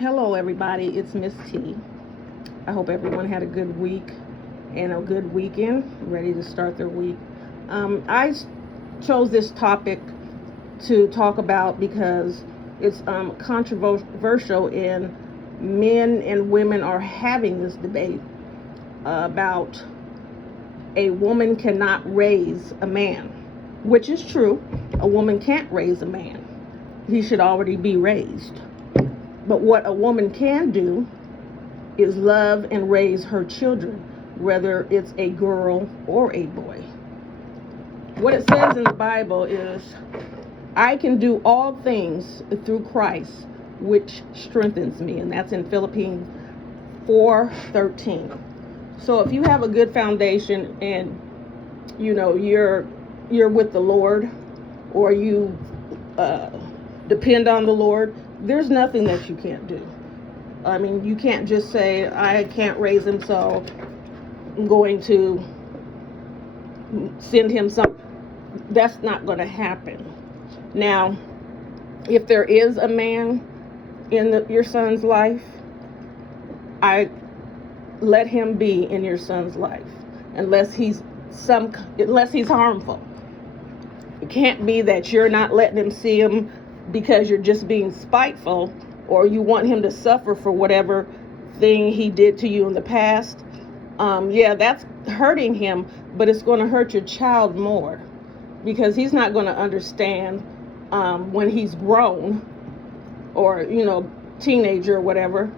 Hello, everybody. It's Miss T. I hope everyone had a good week and a good weekend, ready to start their week. I chose this topic to talk about because it's controversial, and men and women are having this debate about a woman cannot raise a man, which is true. A woman can't raise a man. He should already be raised. But what a woman can do is love and raise her children, whether it's a girl or a boy. What it says in the Bible is, I can do all things through Christ, which strengthens me. And that's in Philippians 4:13. So if you have a good foundation and you're with the Lord, or you depend on the Lord, there's nothing that you can't do. I mean, you can't just say, I can't raise him, so I'm going to send him some. That's not going to happen. Now, if there is a man in your son's life, I let him be in your son's life, unless he's harmful. It can't be that you're not letting him see him because you're just being spiteful, or you want him to suffer for whatever thing he did to you in the past. That's hurting him, but it's going to hurt your child more, because he's not going to understand when he's grown, or teenager or whatever,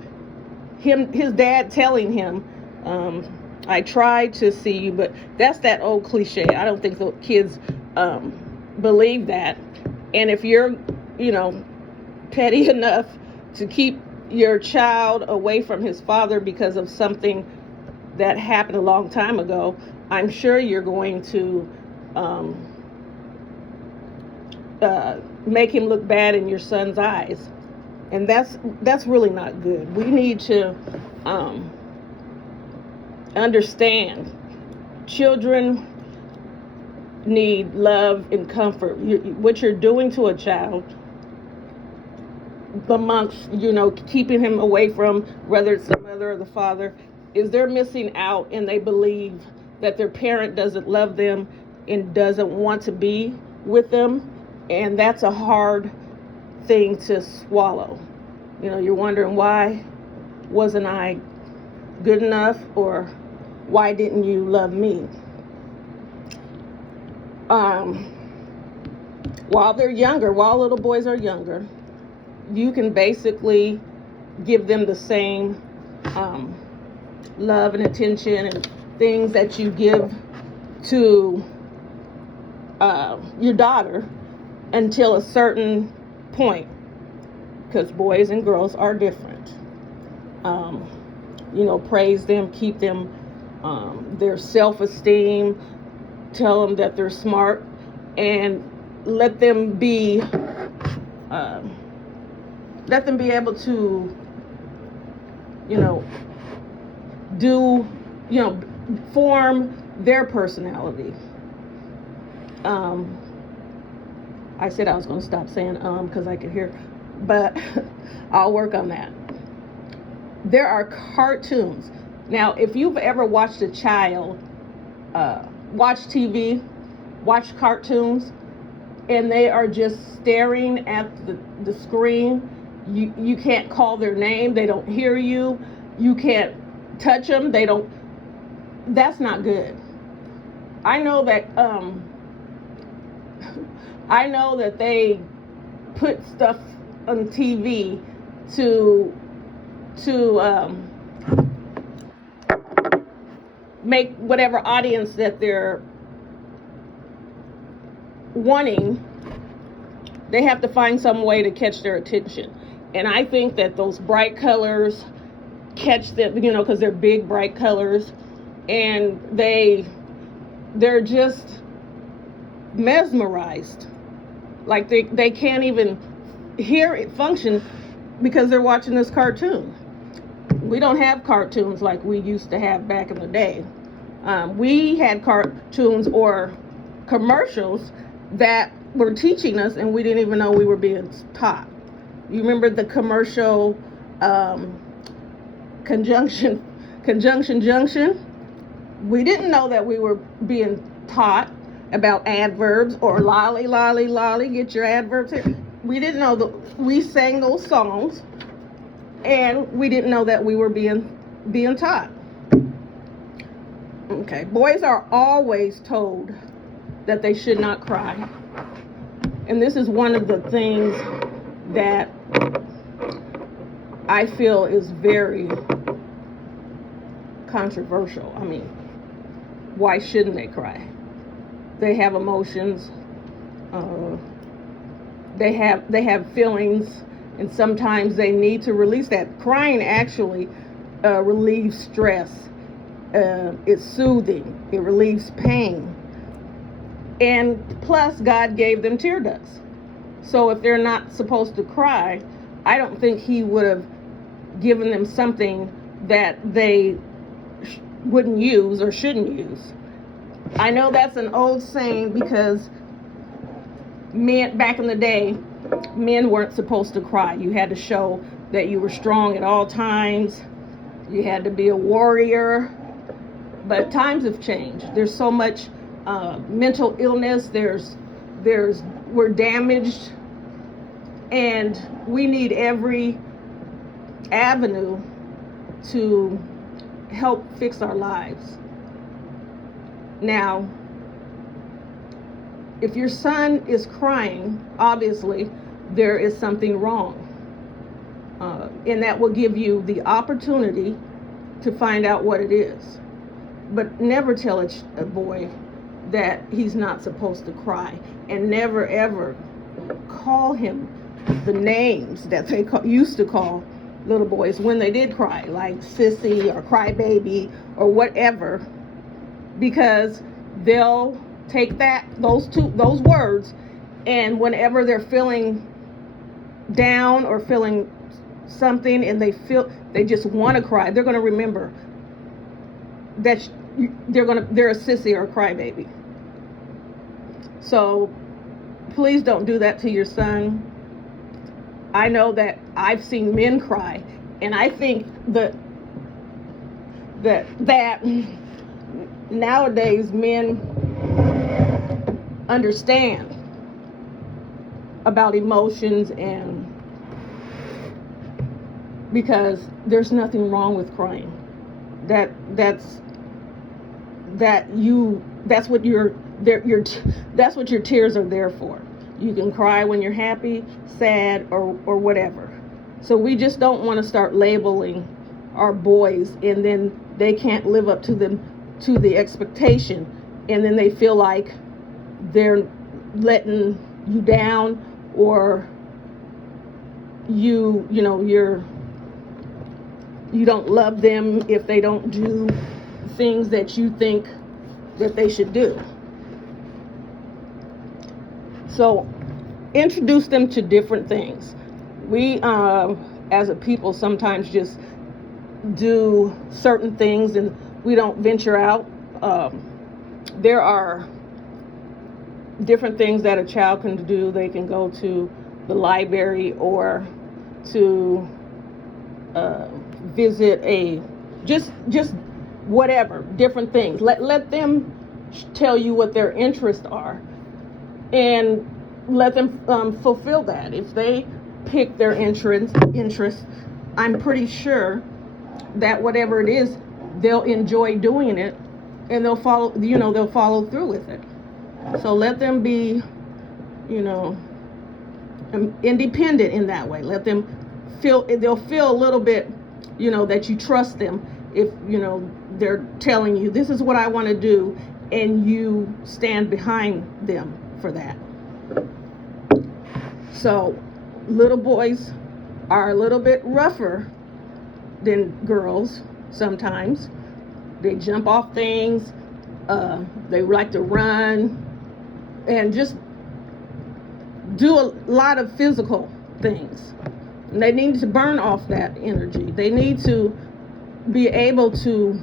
his dad telling him, I tried to see you. But that's that old cliche. I don't think the kids believe that. And if you're petty enough to keep your child away from his father because of something that happened a long time ago, I'm sure you're going to make him look bad in your son's eyes. And that's really not good. We need to understand, children need love and comfort. What you're doing to a child, amongst keeping him away from, whether it's the mother or the father, is they're missing out, and they believe that their parent doesn't love them and doesn't want to be with them. And that's a hard thing to swallow. You're wondering, why wasn't I good enough, or why didn't you love me? While they're younger, while little boys are younger, you can basically give them the same love and attention and things that you give to your daughter until a certain point, because boys and girls are different. Praise them, keep them, their self-esteem, tell them that they're smart, and let them be able to form their personality. I said I was going to stop saying because I could hear, but I'll work on that. There are cartoons. Now, if you've ever watched a child watch TV, watch cartoons, and they are just staring at the screen, you can't call their name, they don't hear you, you can't touch them, that's not good. I know that they put stuff on TV to make whatever audience that they're wanting. They have to find some way to catch their attention. And I think that those bright colors catch them, because they're big, bright colors, and they're just mesmerized. Like they can't even hear it function because they're watching this cartoon. We don't have cartoons like we used to have back in the day. We had cartoons or commercials that were teaching us, and we didn't even know we were being taught. You remember the commercial conjunction, junction. We didn't know that we were being taught about adverbs or lolly, lolly, lolly, get your adverbs here. We didn't know that we sang those songs, and we didn't know that we were being taught. Okay, boys are always told that they should not cry. And this is one of the things that I feel is very controversial. I mean, why shouldn't they cry? They have emotions. They have feelings, and sometimes they need to release that. Crying actually relieves stress. It's soothing. It relieves pain. And plus, God gave them tear ducts. So if they're not supposed to cry, I don't think He would have given them something that they wouldn't use or shouldn't use. I know that's an old saying, because men back in the day, men weren't supposed to cry. You had to show that you were strong at all times. You had to be a warrior. But times have changed. There's so much mental illness. We're damaged, and we need every avenue to help fix our lives. Now, if your son is crying, obviously there is something wrong, and that will give you the opportunity to find out what it is. But never tell a boy that he's not supposed to cry, and never ever call him the names that they used to call little boys when they did cry, like sissy or crybaby or whatever, because they'll take those words, and whenever they're feeling down or feeling something and they just want to cry, they're going to remember that they're a sissy or a crybaby. So please don't do that to your son. I know that I've seen men cry, and I think that nowadays men understand about emotions, and because there's nothing wrong with crying. That's what your tears are there for. You can cry when you're happy, sad, or whatever. So we just don't want to start labeling our boys, and then they can't live up to the expectation, and then they feel like they're letting you down, or you don't love them if they don't do things that you think that they should do. So introduce them to different things. We as a people sometimes just do certain things and we don't venture out. There are different things that a child can do. They can go to the library or to visit just whatever, different things. Let them tell you what their interests are, and let them fulfill that. If they pick their interest, I'm pretty sure that whatever it is, they'll enjoy doing it, and they'll follow through with it. So let them be, independent in that way. Let them they'll feel a little bit, that you trust them if, they're telling you, this is what I want to do, and you stand behind them for that. So little boys are a little bit rougher than girls sometimes. They jump off things, they like to run, and just do a lot of physical things. And they need to burn off that energy. They need to be able to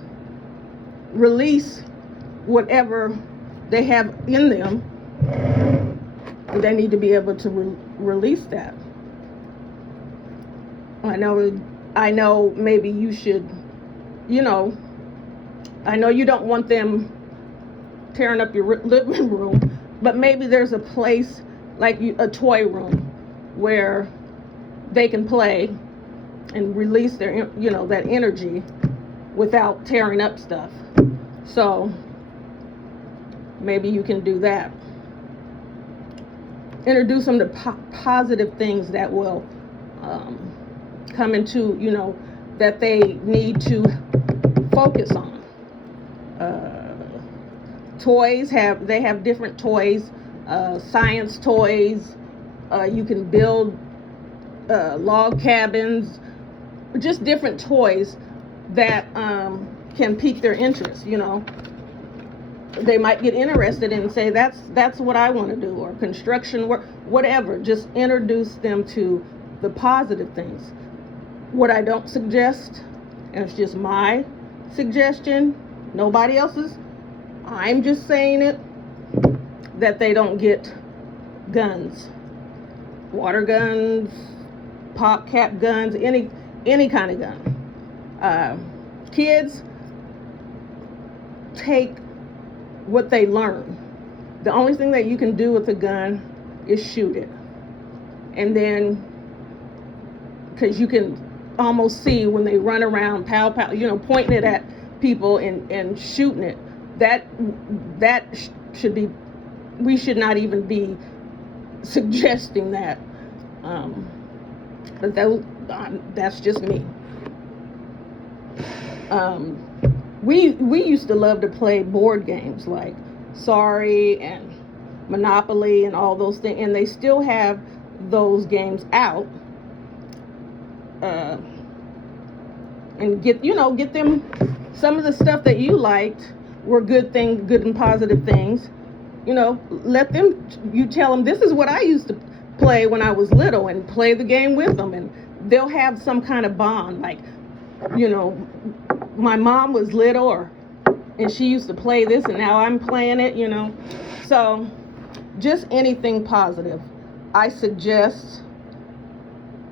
release whatever they have in them. They need to be able to release that. I know I know maybe you should, you know, I know you don't want them tearing up your living room, but maybe there's a place like a toy room where they can play and release their, that energy without tearing up stuff. So maybe you can do that. Introduce them to positive things that will come into, that they need to focus on. Toys have different toys, science toys. You can build log cabins, just different toys that can pique their interest. They might get interested and say, that's what I want to do, or construction work, whatever. Just introduce them to the positive things. What I don't suggest, and it's just my suggestion, nobody else's, I'm just saying it, that they don't get guns, water guns, pop cap guns, any kind of gun. Kids take what they learn. The only thing that you can do with a gun is shoot it. And then, because you can almost see when they run around, pow, pow, pointing it at people and shooting it. That should be, we should not even be suggesting that. But that's just me. We used to love to play board games like Sorry and Monopoly and all those things, and they still have those games out. And get them some of the stuff that you liked were good and positive things. Let them, you tell them, this is what I used to play when I was little, and play the game with them, and they'll have some kind of bond, like, my mom was little, and she used to play this, and now I'm playing it, So just anything positive. I suggest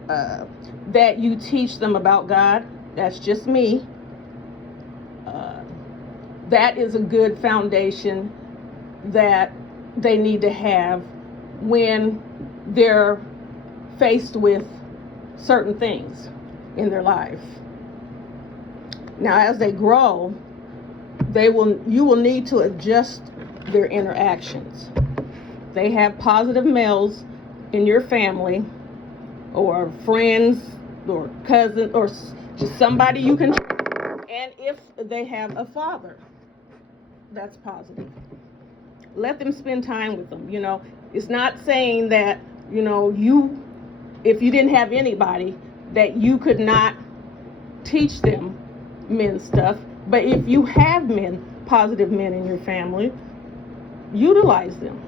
that you teach them about God. That's just me. That is a good foundation that they need to have when they're faced with certain things in their life. Now, as they grow, you will need to adjust their interactions. They have positive males in your family, or friends, or cousins, or just somebody you can. And if they have a father, that's positive. Let them spend time with them. It's not saying that if you didn't have anybody, that you could not teach them men stuff. But if you have positive men in your family, utilize them.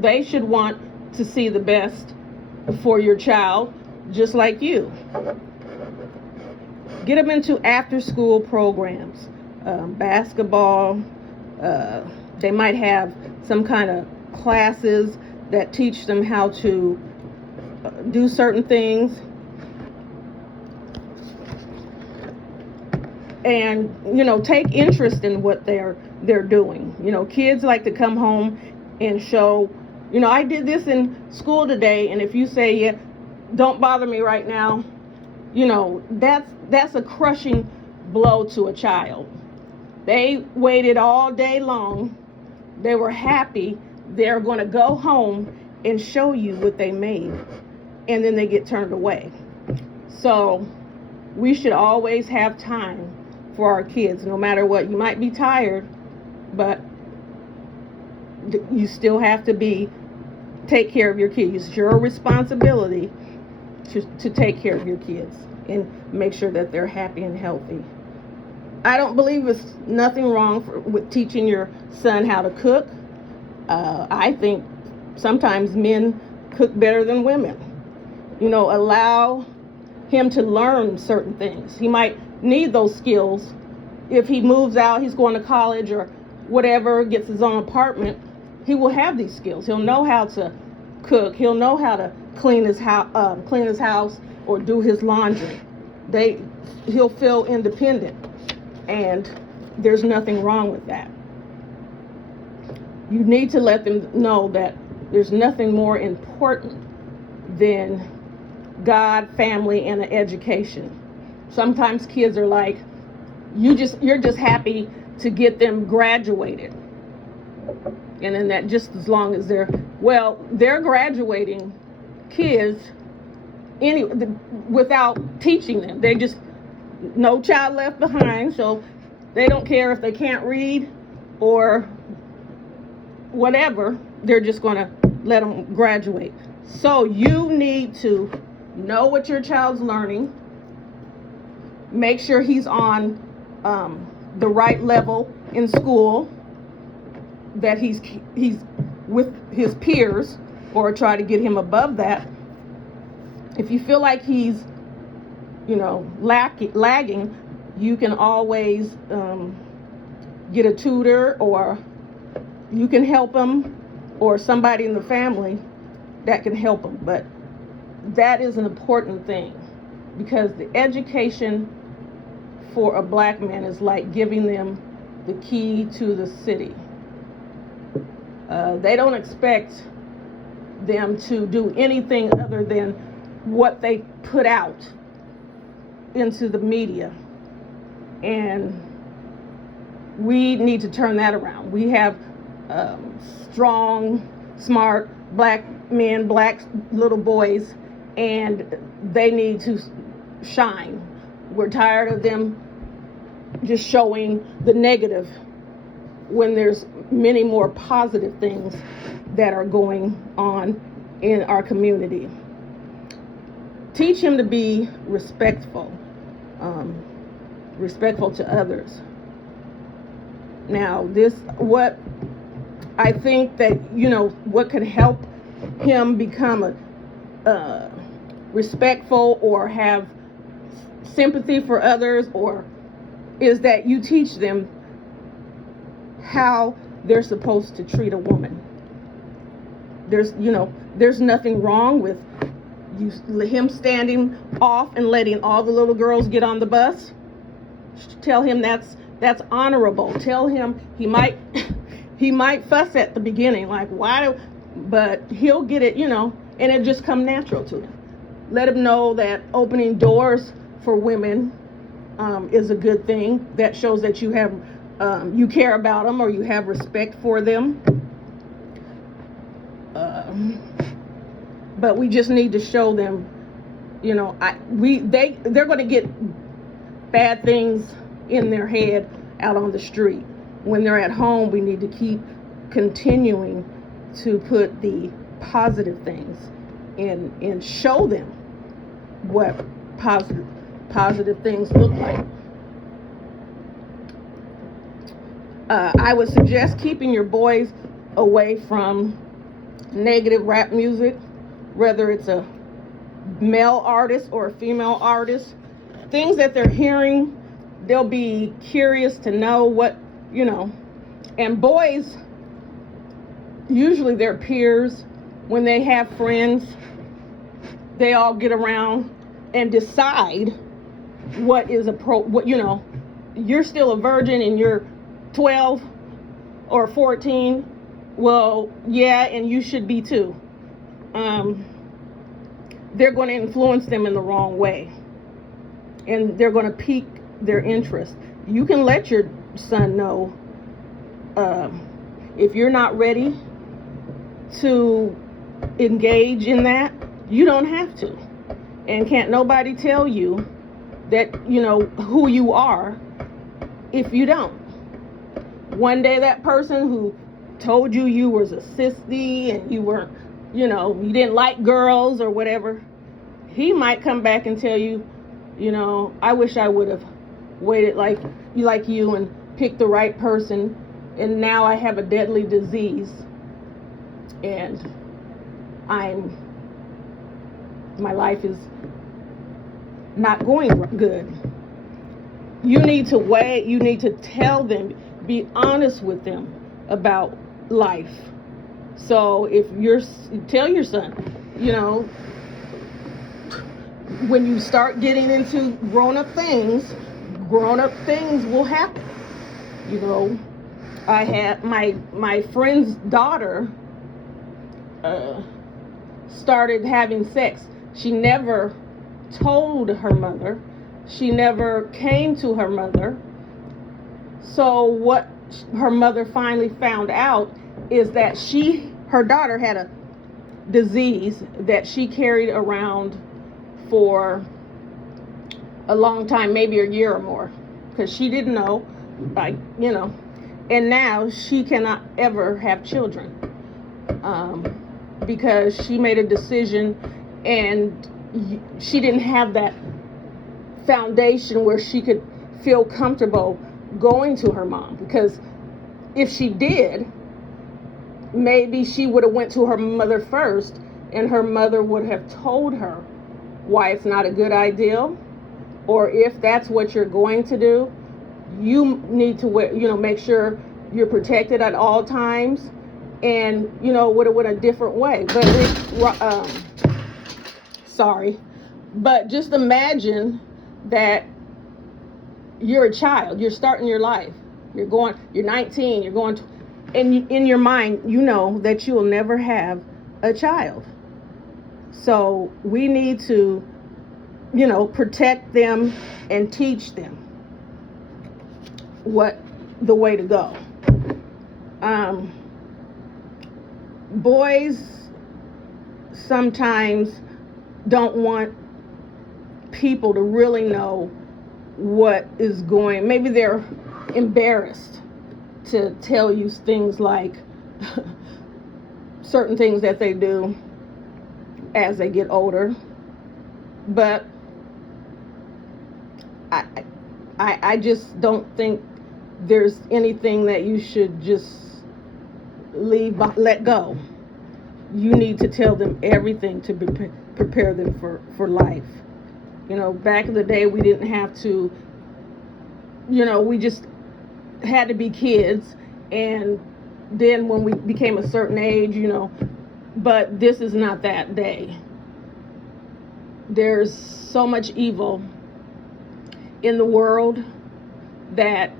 They should want to see the best for your child, just like you. Get them into after-school programs, basketball. They might have some kind of classes that teach them how to do certain things. And, take interest in what they're doing. Kids like to come home and show, I did this in school today, and if you say, yeah, don't bother me right now, that's a crushing blow to a child. They waited all day long. They were happy. They're going to go home and show you what they made, and then they get turned away. So we should always have time for our kids, no matter what. You might be tired, but you still have to take care of your kids. It's your responsibility to take care of your kids and make sure that they're happy and healthy. I don't believe there's nothing wrong with teaching your son how to cook. I think sometimes men cook better than women. Allow him to learn certain things. He might need those skills if he moves out, he's going to college or whatever, gets his own apartment. He will have these skills. He'll know how to cook. He'll know how to clean his house or do his laundry. He'll feel independent, and there's nothing wrong with that. You need to let them know that there's nothing more important than God, family, and an education. Sometimes kids are like, you're just happy to get them graduated. And then that just as long as they're graduating kids without teaching them. They just, no child left behind, so they don't care if they can't read or whatever. They're just going to let them graduate. So you need to know what your child's learning. Make sure he's on the right level in school, that he's with his peers, or try to get him above that. If you feel like he's, lagging, you can always get a tutor, or you can help him, or somebody in the family that can help him. But that is an important thing, because the education for a black man is like giving them the key to the city. They don't expect them to do anything other than what they put out into the media. And we need to turn that around. We have strong, smart black men, black little boys, and they need to shine. We're tired of them just showing the negative when there's many more positive things that are going on in our community. Teach him to be respectful to others. Now, what I think that, what could help him become a respectful or have sympathy for others, or is that you teach them how they're supposed to treat a woman. There's nothing wrong with him standing off and letting all the little girls get on the bus. Tell him that's honorable. Tell him he might fuss at the beginning, like, why, but he'll get it, and it just come natural to him. Let him know that opening doors for women is a good thing. That shows that you have you care about them, or you have respect for them. But we just need to show them, they're going to get bad things in their head out on the street. When they're at home, we need to keep continuing to put the positive things in and show them what positive things look like. I would suggest keeping your boys away from negative rap music, whether it's a male artist or a female artist. Things that they're hearing, they'll be curious to know what, and boys, usually their peers, when they have friends, they all get around and decide what is you're still a virgin and you're 12 or 14. Well, yeah, and you should be too. They're going to influence them in the wrong way, and they're going to pique their interest. You can let your son know if you're not ready to engage in that. You don't have to, and can't nobody tell you that who you are if you don't. One day that person who told you was a sissy and you weren't, you didn't like girls or whatever, he might come back and tell you, I wish I would have waited like you and picked the right person, and now I have a deadly disease and my life is not going good. You need to wait. You need to tell them, be honest with them about life. So if tell your son, when you start getting into grown-up things will happen. You know, I had my friend's daughter started having sex. She never told her mother. She never came to her mother. So what her mother finally found out is that her daughter had a disease that she carried around for a long time, maybe a year or more, because she didn't know, like, you know, and now she cannot ever have children, because she made a decision and she didn't have that foundation where she could feel comfortable going to her mom, because if she did, maybe she would have went to her mother first, and her mother would have told her why it's not a good idea, or if that's what you're going to do, you need to, you know, make sure you're protected at all times, and, you know, would have went a different way. But sorry, but just imagine that you're a child, you're starting your life, you're 19, you're going to, and in your mind, you know that you will never have a child. So we need to, you know, protect them and teach them what the way to go. Boys sometimes don't want people to really know what is going. Maybe they're embarrassed to tell you things like certain things that they do as they get older. But I just don't think there's anything that you should just let go. You need to tell them everything to prepare them for life. You know, back in the day, we didn't have to, you know, we just had to be kids, and then when we became a certain age, you know, but this is not that day. There's so much evil in the world that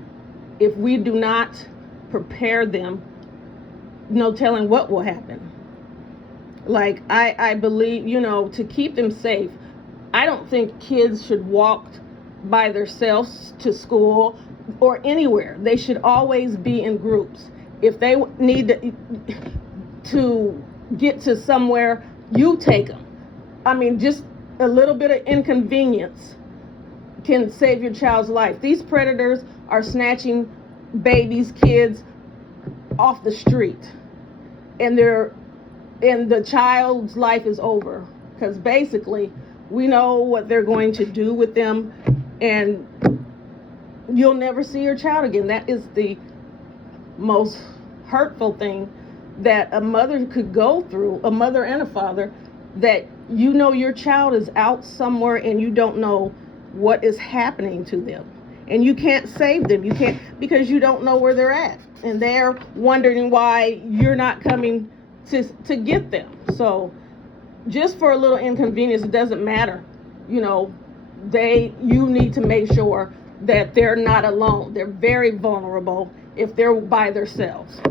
if we do not prepare them, no telling what will happen. Like, I believe, you know, to keep them safe, I don't think kids should walk by themselves to school or anywhere. They should always be in groups. If they need to get to somewhere, you take them. I mean, just a little bit of inconvenience can save your child's life. These predators are snatching babies, kids off the street, and the child's life is over, because basically we know what they're going to do with them, and you'll never see your child again. That is the most hurtful thing that a mother could go through, a mother and a father, that you know your child is out somewhere and you don't know what is happening to them, and you can't save them. You can't, because you don't know where they're at, and they're wondering why you're not coming to get them. So just for a little inconvenience, it doesn't matter, you know, you need to make sure that they're not alone. They're very vulnerable if they're by themselves.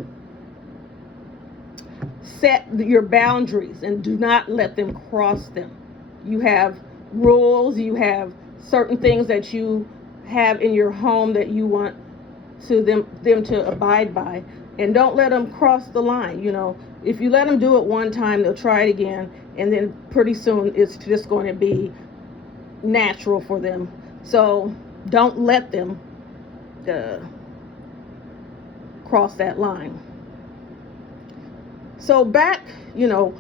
Set your boundaries and do not let them cross them. You have rules, you have certain things that you have in your home that you want them to abide by, and don't let them cross the line. You know, if you let them do it one time, they'll try it again, and then pretty soon it's just going to be natural for them. So don't let them cross that line. So back, you know,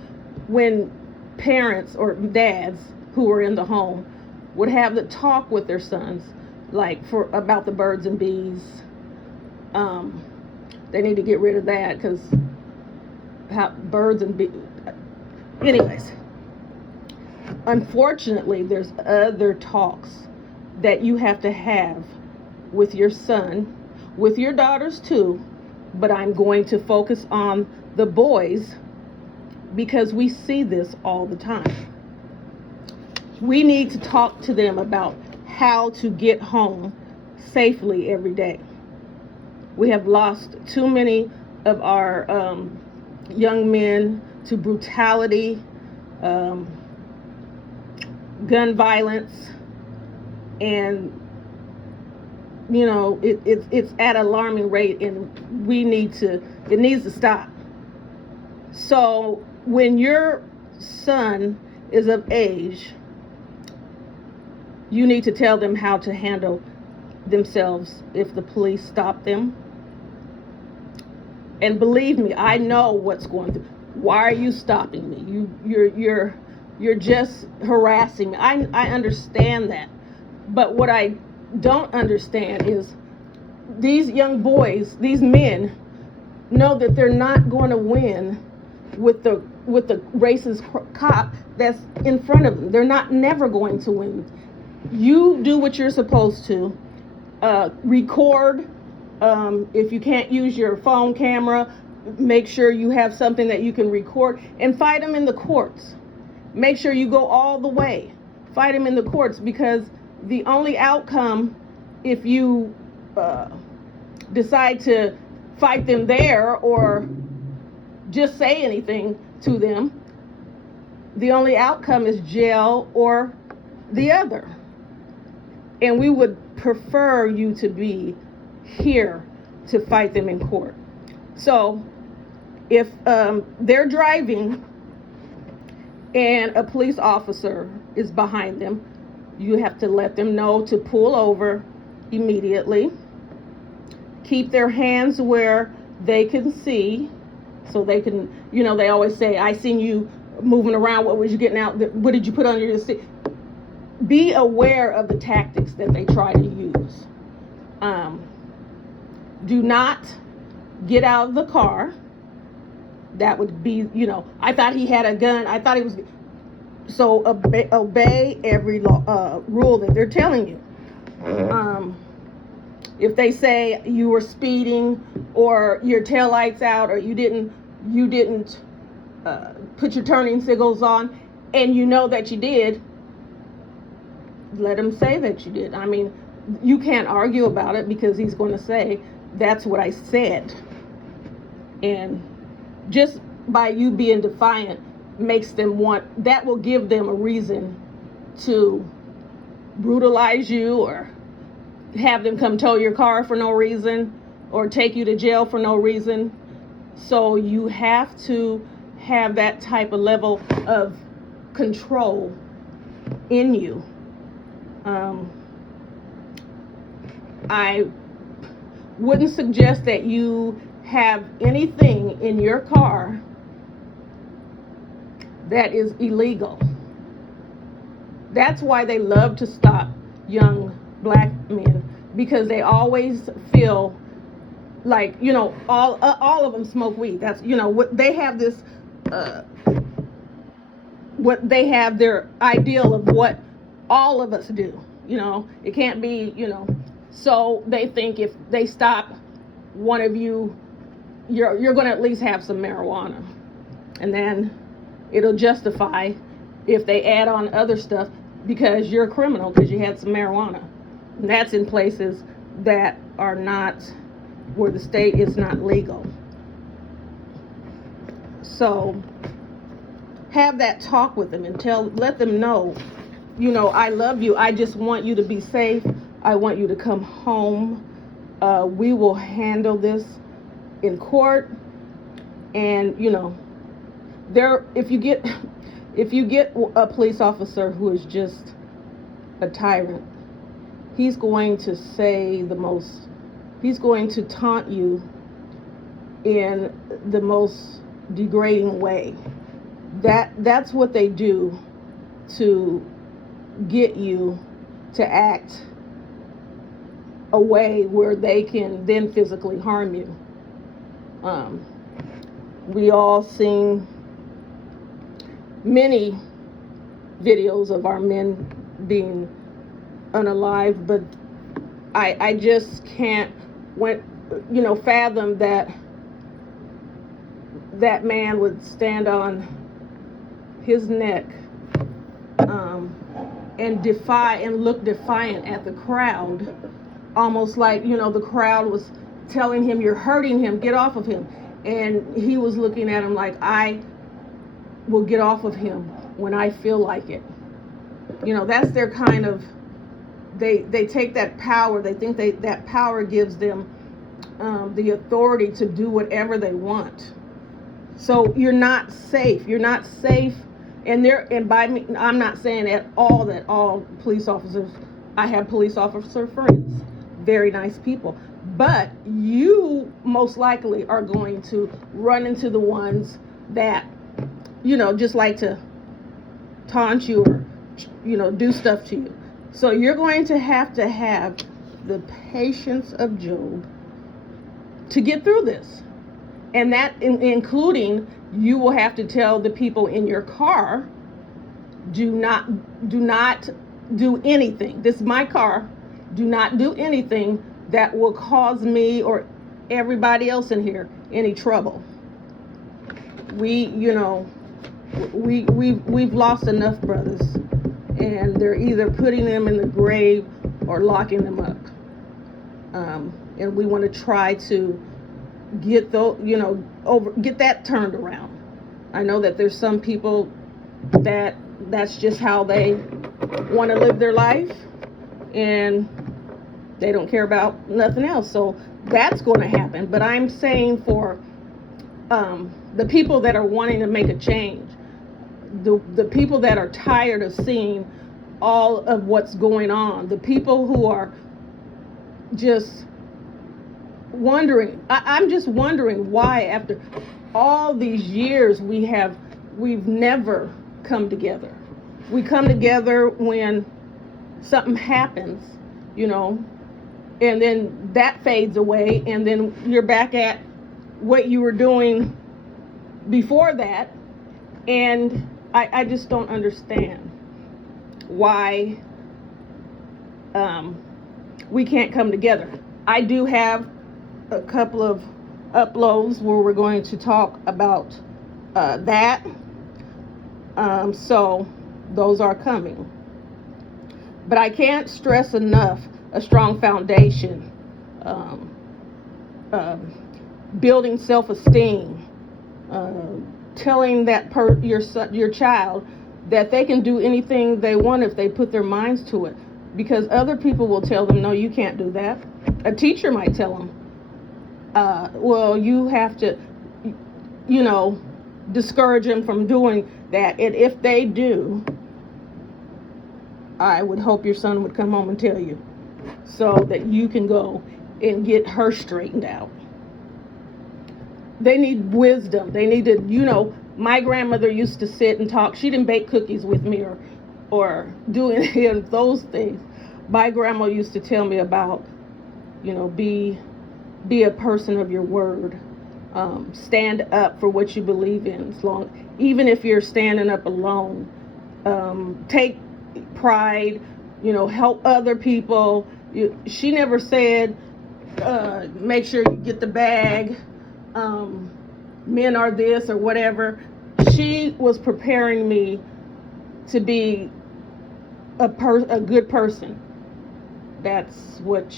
when parents or dads who were in the home would have the talk with their sons, like about the birds and bees, they need to get rid of that, because birds and bees. Anyways, unfortunately, there's other talks that you have to have with your son, with your daughters too, but I'm going to focus on the boys because we see this all the time. we need to talk to them about how to get home safely every day. We have lost too many of our young men to brutality, gun violence, and it's at an alarming rate, and it needs to stop. So when your son is of age, you need to tell them how to handle themselves if the police stop them. And believe me, I know what's going through. Why are you stopping me? You're just harassing me. I understand that. But what I don't understand is these young boys, these men, know that they're not going to win with the racist cop that's in front of them. They're never going to win. You do what you're supposed to. Record. If you can't use your phone camera, make sure you have something that you can record, and fight them in the courts. Make sure you go all the way. Fight them in the courts, because the only outcome, if you decide to fight them there or just say anything to them, the only outcome is jail or the other. And we would prefer you to be here to fight them in court. So if they're driving and a police officer is behind them, you have to let them know to pull over immediately. Keep their hands where they can see, so they can, they always say, I seen you moving around. What was you getting out? What did you put under your seat? Be aware of the tactics that they try to use. Do not get out of the car. That would be, I thought he had a gun. I thought he was. So obey every rule that they're telling you. If they say you were speeding or your taillights out, or you didn't put your turning signals on, and you know that you did, let him say that you did. I mean, you can't argue about it, because he's going to say, that's what I said. And just by you being defiant makes them that will give them a reason to brutalize you, or have them come tow your car for no reason, or take you to jail for no reason. So you have to have that type of level of control in you. I wouldn't suggest that you have anything in your car that is illegal. That's why they love to stop young black men, because they always feel like, all of them smoke weed. That's, what they have this, what they have their ideal of what all of us do. It can't be, so they think if they stop one of you, you're going to at least have some marijuana, and then it'll justify if they add on other stuff, because you're a criminal because you had some marijuana. And that's in places that are not, where the state is not legal. So have that talk with them and let them know, I love you. I just want you to be safe. I want you to come home. We will handle this in court. And if you get a police officer who is just a tyrant, he's going to say he's going to taunt you in the most degrading way. That's what they do to get you to act a way where they can then physically harm you. We all seen many videos of our men being unalive, but I just can't fathom that man would stand on his neck and defy and look defiant at the crowd, almost like, you know, the crowd was telling him, you're hurting him, get off of him. And he was looking at him like, I will get off of him when I feel like it. You know, that's their kind of, they take that power, they think that power gives them the authority to do whatever they want. So you're not safe. You're not safe. And by me, I'm not saying at all that all police officers, I have police officer friends, very nice people. But you most likely are going to run into the ones that, you know, just like to taunt you or, you know, do stuff to you. So you're going to have the patience of Job to get through this. And that including, you will have to tell the people in your car, do not do anything. This is my car. Do not do anything that will cause me or everybody else in here any trouble. We've lost enough brothers, and they're either putting them in the grave or locking them up. And we want to try to get get that turned around. I know that there's some people that's just how they want to live their life, and they don't care about nothing else. So that's going to happen. But I'm saying for the people that are wanting to make a change, the people that are tired of seeing all of what's going on, the people who are just wondering, I'm just wondering why after all these years we've never come together. We come together when something happens, you know, and then that fades away, and then you're back at what you were doing before that. And I just don't understand why we can't come together. I do have a couple of uploads where we're going to talk about that. So those are coming. But I can't stress enough a strong foundation, building self-esteem, telling that your child that they can do anything they want if they put their minds to it. Because other people will tell them, no, you can't do that. A teacher might tell them, well, you have to, you know, discourage them from doing that. And if they do, I would hope your son would come home and tell you, so that you can go and get her straightened out. They need wisdom. They need to, you know, my grandmother used to sit and talk. She didn't bake cookies with me or do any of those things. My grandma used to tell me about, you know, be a person of your word. Stand up for what you believe in, even if you're standing up alone. Take pride, you know, help other people. She never said, make sure you get the bag, men are this or whatever. She was preparing me to be a good person. That's what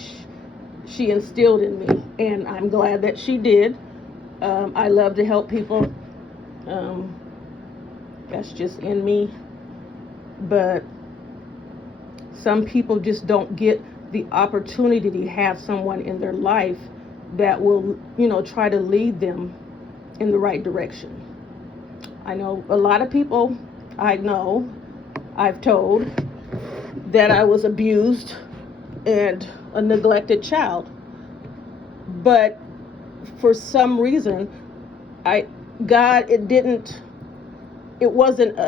she instilled in me, and I'm glad that she did. I love to help people. That's just in me. But some people just don't get the opportunity to have someone in their life that will, you know, try to lead them in the right direction. I know a lot of people I've told that I was abused and a neglected child. But for some reason, it wasn't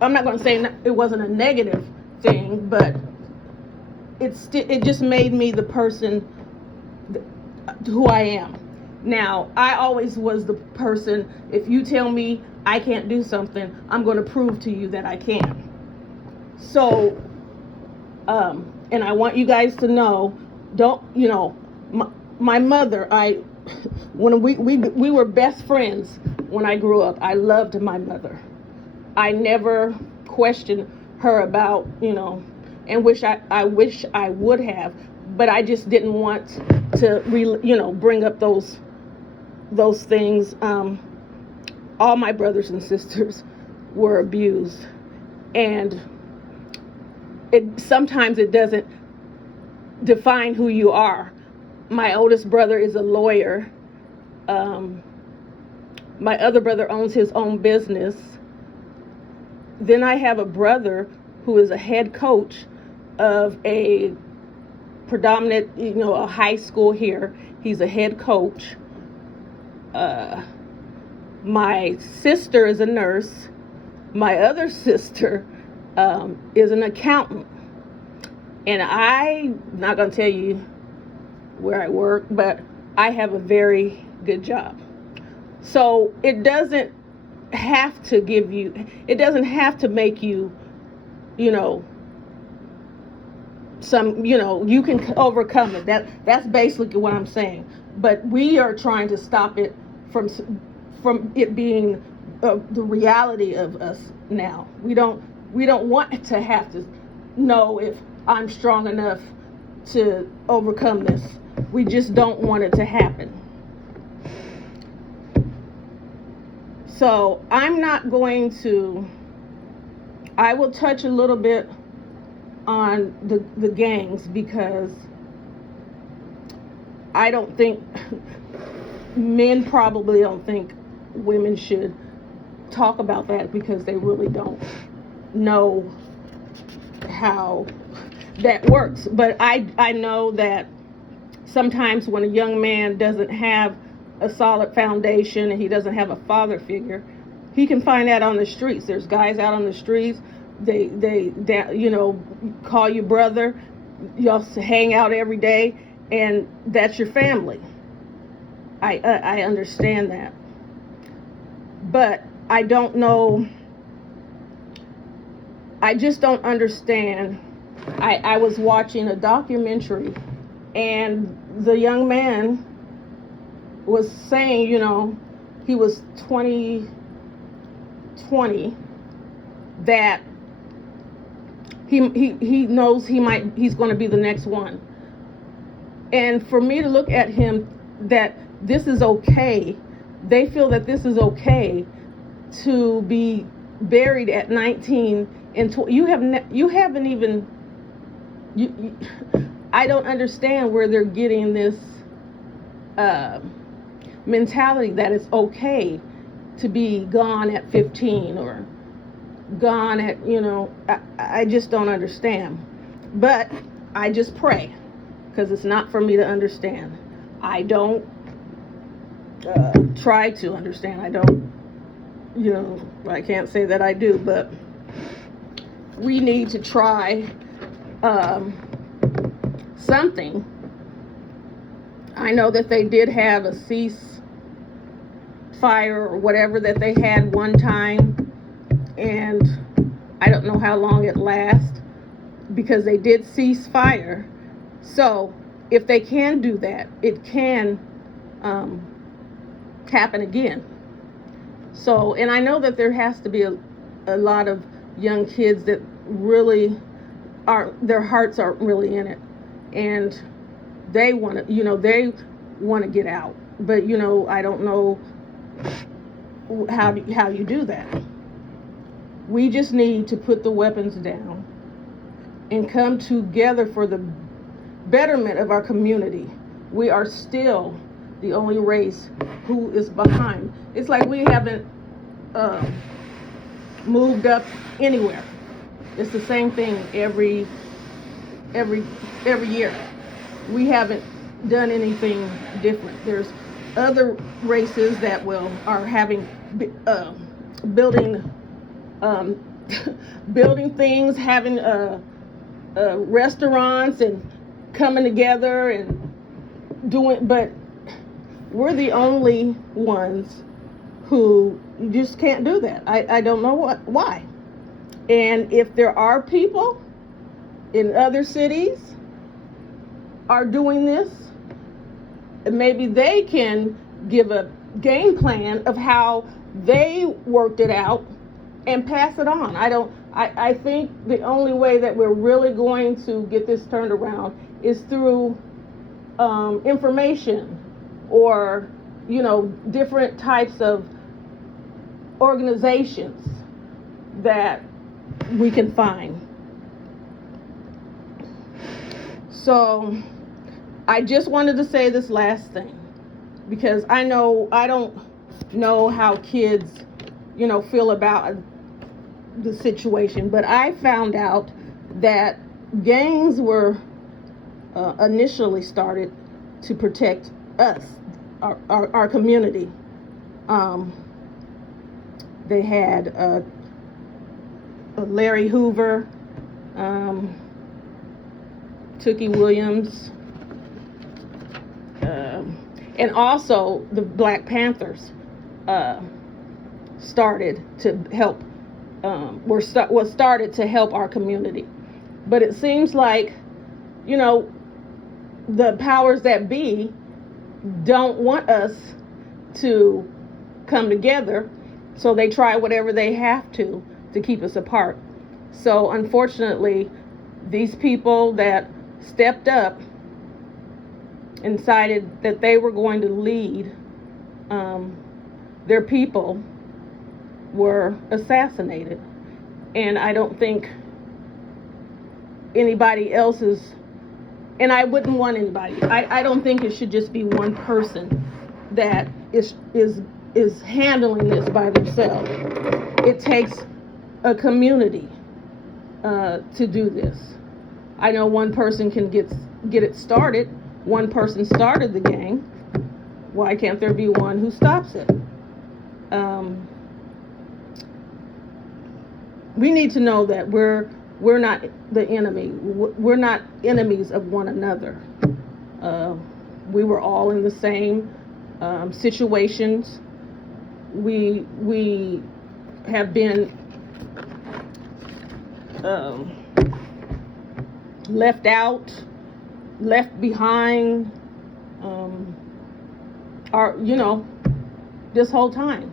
I'm not going to say it wasn't a negative thing, but it just made me the person who I am. Now, I always was the person, if you tell me I can't do something, I'm going to prove to you that I can. So, and I want you guys to know, my mother, when we were best friends when I grew up. I loved my mother. I never questioned her about, and I wish I would have, but I just didn't want to bring up those things. All my brothers and sisters were abused, and sometimes it doesn't define who you are. My oldest brother is a lawyer. My other brother owns his own business. Then I have a brother who is a head coach of a predominant, a high school here. He's a head coach. My sister is a nurse. My other sister is an accountant. And I'm not going to tell you where I work, but I have a very good job. So it doesn't have to make you, you can overcome it. That's basically what I'm saying. But we are trying to stop it from it being the reality of us now. We don't want to have to know if I'm strong enough to overcome this. We just don't want it to happen. So I will touch a little bit on the gangs, because I don't think, men probably don't think women should talk about that, because they really don't know how that works. But I know that sometimes when a young man doesn't have a solid foundation and he doesn't have a father figure, he can find that on the streets. There's guys out on the streets, they call you brother, y'all hang out every day, and that's your family. I understand that, but I don't know. I just don't understand. I was watching a documentary, and the young man was saying, he was 20, that he knows he's going to be the next one. And for me to look at him, that this is okay, they feel that this is okay to be buried at 19 and you haven't even, I don't understand where they're getting this mentality that it's okay to be gone at 15 or gone at, I just don't understand. But I just pray, because it's not for me to understand. I don't try to understand. I don't, I can't say that I do, but we need to try something. I know that they did have a ceasefire or whatever that they had one time, and I don't know how long it lasts, because they did cease fire. So if they can do that, it can happen again. So, and I know that there has to be a lot of young kids that really their hearts aren't really in it, and they want to get out, but I don't know how you do that. We just need to put the weapons down and come together for the betterment of our community. We are still the only race who is behind. It's like we haven't moved up anywhere. It's the same thing every year. We haven't done anything different. There's other races that are having building things, having restaurants and coming together and doing, but we're the only ones who just can't do that. I don't know why. And if there are people in other cities are doing this, maybe they can give a game plan of how they worked it out and pass it on. I I think the only way that we're really going to get this turned around is through information, or different types of organizations that we can find. So I just wanted to say this last thing, because I don't know how kids feel about the situation, but I found out that gangs were initially started to protect us, our community. They had Larry Hoover, Tookie Williams, and also the Black Panthers started to help. Was started to help our community, but it seems like the powers that be don't want us to come together, so they try whatever they have to keep us apart. So unfortunately, these people that stepped up and decided that they were going to lead their people were assassinated. And I don't think anybody else's, and I wouldn't want anybody, I don't think it should just be one person that is handling this by themselves. It takes a community to do this. I know one person can get it started. One person started the gang. Why can't there be one who stops it? We need to know that we're not the enemy. We're not enemies of one another. We were all in the same situations. We have been left out, left behind, this whole time.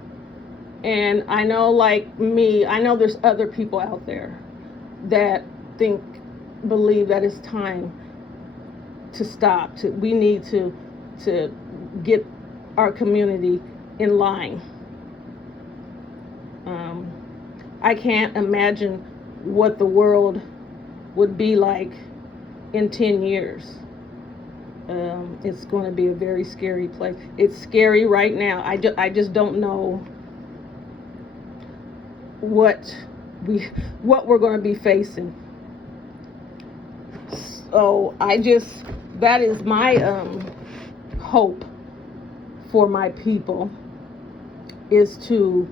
And I know, like me, I know there's other people out there that believe that it's time to stop. We need to get our community in line. I can't imagine what the world would be like in 10 years. It's going to be a very scary place. It's scary right now. I just don't know what we're going to be facing. So that is my hope for my people, is to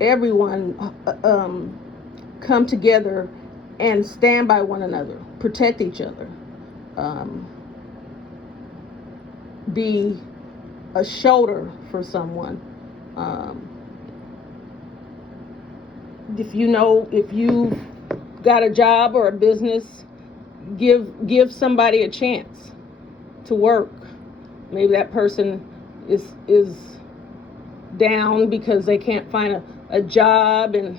everyone come together and stand by one another, protect each other, be a shoulder for someone. If you've got a job or a business, give somebody a chance to work. Maybe that person is down because they can't find a job, and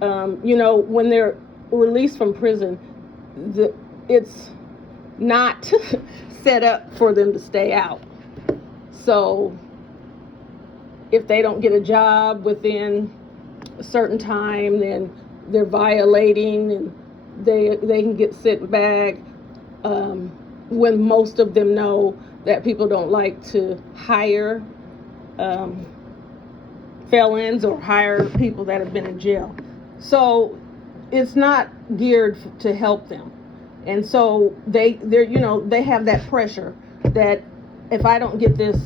when they're released from prison, it's not set up for them to stay out. So if they don't get a job within a certain time, then they're violating, and they can get sent back, when most of them know that people don't like to hire felons or hire people that have been in jail. So it's not geared to help them. And so they have that pressure that if I don't get this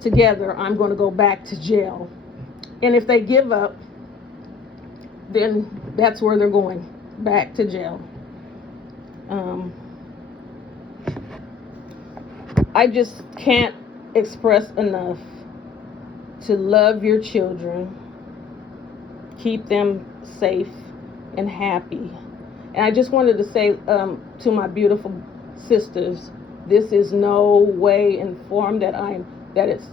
together, I'm going to go back to jail. And if they give up, then that's where they're going, back to jail. I just can't express enough to love your children, keep them safe and happy. And I just wanted to say to my beautiful sisters, this is no way in form that it's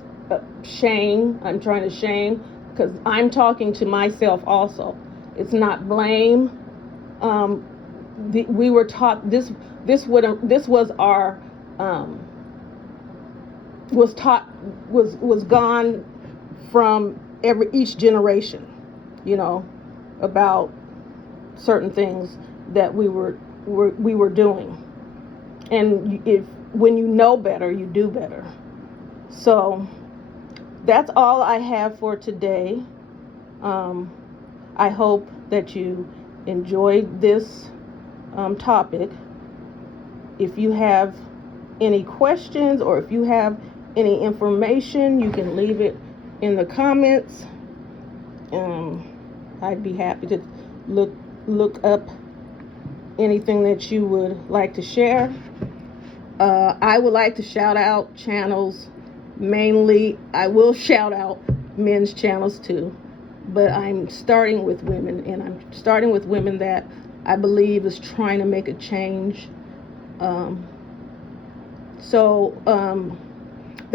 shame. I'm trying to shame, because I'm talking to myself also. It's not blame. We were taught this. This was our was gone from each generation, you know, about certain things that we were doing. And when you know better, you do better. So that's all I have for today. I hope that you enjoyed this topic. If you have any questions or if you have any information, you can leave it in the comments. I'd be happy to look up anything that you would like to share. I would like to shout out channels. Mainly, I will shout out men's channels too, but I'm starting with women, and I'm starting with women that I believe is trying to make a change. The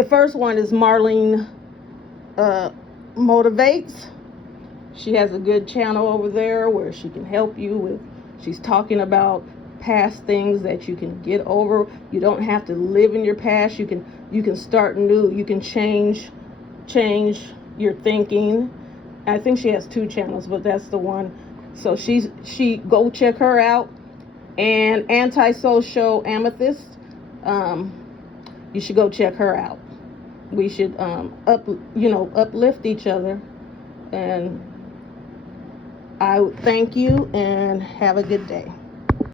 first one is Marlene Motivates. She has a good channel over there where she can help you with, she's talking about past things that you can get over. You don't have to live in your past. You can start new. You can change your thinking. I think she has 2 channels, but that's the one. So she go check her out. And Antisocial Amethyst, you should go check her out. We should uplift each other. And I thank you and have a good day.